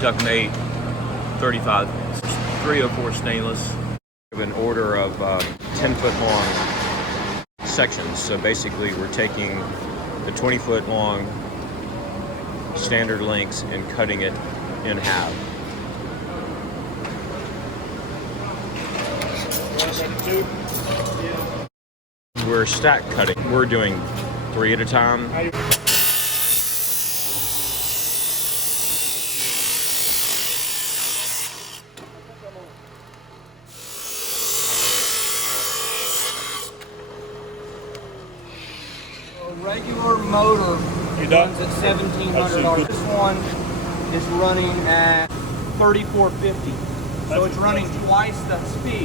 Ductmate 35 304 stainless. We have an order of 10-foot long sections. So basically we're taking the 20-foot long standard lengths and cutting it in half. We're stack cutting. We're doing 3 at a time. A regular motor runs at $1,700. This one is running at $3,450. So it's running twice that speed.